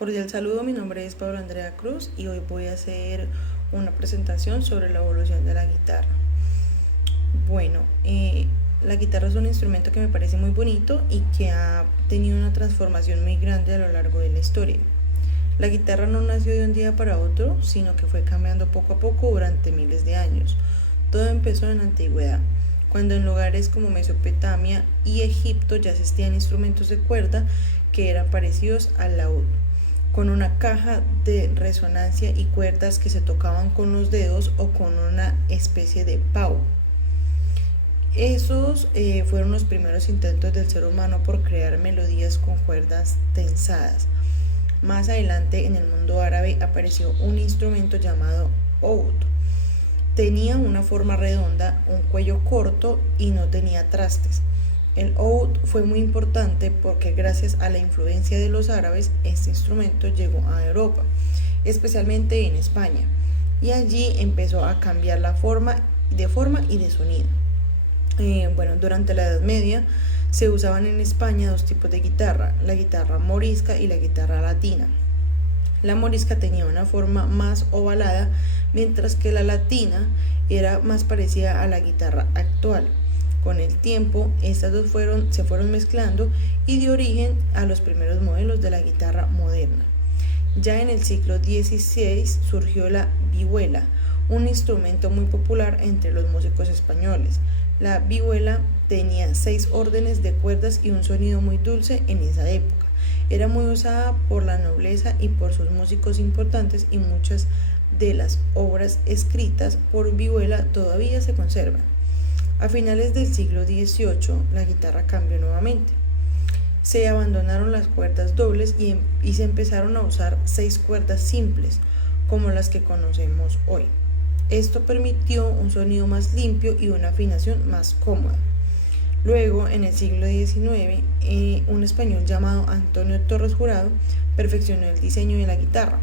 Cordial saludo, mi nombre es Pablo Andrea Cruz y hoy voy a hacer una presentación sobre la evolución de la guitarra. Bueno, la guitarra es un instrumento que me parece muy bonito y que ha tenido una transformación muy grande a lo largo de la historia. La guitarra no nació de un día para otro, sino que fue cambiando poco a poco durante miles de años. Todo empezó en la antigüedad, cuando en lugares como Mesopotamia y Egipto ya existían instrumentos de cuerda que eran parecidos al laúd, con una caja de resonancia y cuerdas que se tocaban con los dedos o con una especie de pau. Esos fueron los primeros intentos del ser humano por crear melodías con cuerdas tensadas. Más adelante en el mundo árabe apareció un instrumento llamado oud. Tenía una forma redonda, un cuello corto y no tenía trastes. El oud fue muy importante porque gracias a la influencia de los árabes este instrumento llegó a Europa, especialmente en España, y allí empezó a cambiar la forma y de sonido. Durante la Edad Media se usaban en España dos tipos de guitarra, la guitarra morisca y la guitarra latina. La morisca tenía una forma más ovalada, mientras que la latina era más parecida a la guitarra actual. Con el tiempo, estas dos se fueron mezclando y dio origen a los primeros modelos de la guitarra moderna. Ya en el siglo XVI surgió la vihuela, un instrumento muy popular entre los músicos españoles. La vihuela tenía 6 órdenes de cuerdas y un sonido muy dulce en esa época. Era muy usada por la nobleza y por sus músicos importantes, y muchas de las obras escritas por vihuela todavía se conservan. A finales del siglo XVIII la guitarra cambió nuevamente. Se abandonaron las cuerdas dobles y se empezaron a usar 6 cuerdas simples, como las que conocemos hoy. Esto permitió un sonido más limpio y una afinación más cómoda. Luego, en el siglo XIX, un español llamado Antonio Torres Jurado perfeccionó el diseño de la guitarra.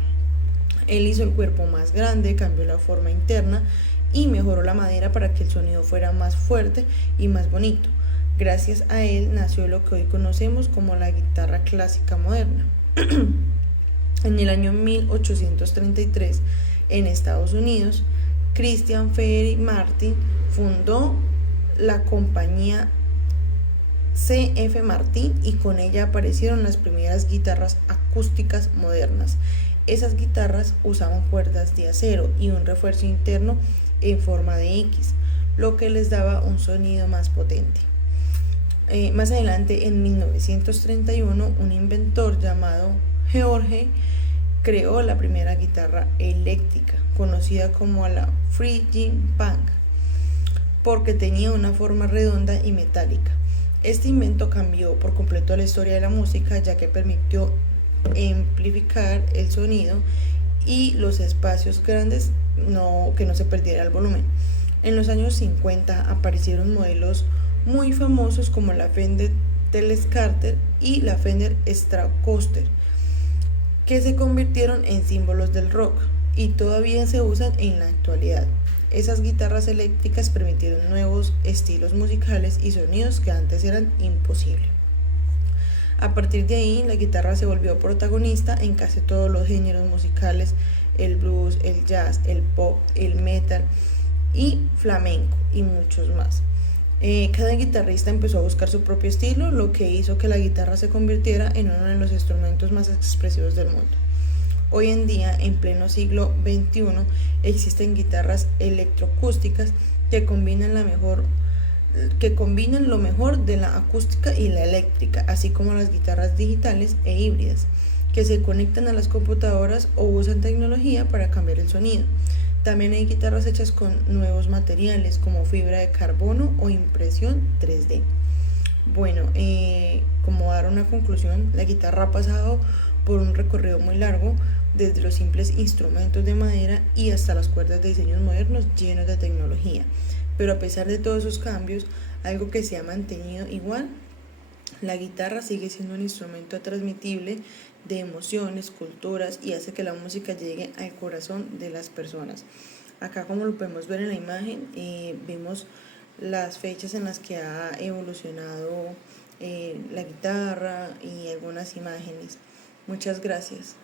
Él hizo el cuerpo más grande, cambió la forma interna y mejoró la madera para que el sonido fuera más fuerte y más bonito. Gracias a él nació lo que hoy conocemos como la guitarra clásica moderna. En el año 1833, en Estados Unidos, Christian Ferry Martin fundó la compañía C.F. Martin y con ella aparecieron las primeras guitarras acústicas modernas. Esas guitarras usaban cuerdas de acero y un refuerzo interno en forma de X, lo que les daba un sonido más potente. Más adelante, en 1931, un inventor llamado George creó la primera guitarra eléctrica, conocida como la Phrygian Punk, porque tenía una forma redonda y metálica. Este invento cambió por completo la historia de la música, ya que permitió amplificar el sonido y los espacios grandes, que no se perdiera el volumen. En los años 50 aparecieron modelos muy famosos como la Fender Telecaster y la Fender Stratocaster, que se convirtieron en símbolos del rock y todavía se usan en la actualidad. Esas guitarras eléctricas permitieron nuevos estilos musicales y sonidos que antes eran imposibles. A partir de ahí, la guitarra se volvió protagonista en casi todos los géneros musicales: el blues, el jazz, el pop, el metal y flamenco y muchos más. Cada guitarrista empezó a buscar su propio estilo, lo que hizo que la guitarra se convirtiera en uno de los instrumentos más expresivos del mundo. Hoy en día, en pleno siglo XXI, existen guitarras electroacústicas que combinan lo mejor de la acústica y la eléctrica, así como las guitarras digitales e híbridas, que se conectan a las computadoras o usan tecnología para cambiar el sonido. También hay guitarras hechas con nuevos materiales como fibra de carbono o impresión 3D. Como dar una conclusión, la guitarra ha pasado por un recorrido muy largo, desde los simples instrumentos de madera y hasta las cuerdas de diseños modernos llenos de tecnología. Pero a pesar de todos esos cambios, algo que se ha mantenido igual: la guitarra sigue siendo un instrumento transmitible de emociones, culturas, y hace que la música llegue al corazón de las personas. Acá, como lo podemos ver en la imagen, vemos las fechas en las que ha evolucionado la guitarra y algunas imágenes. Muchas gracias.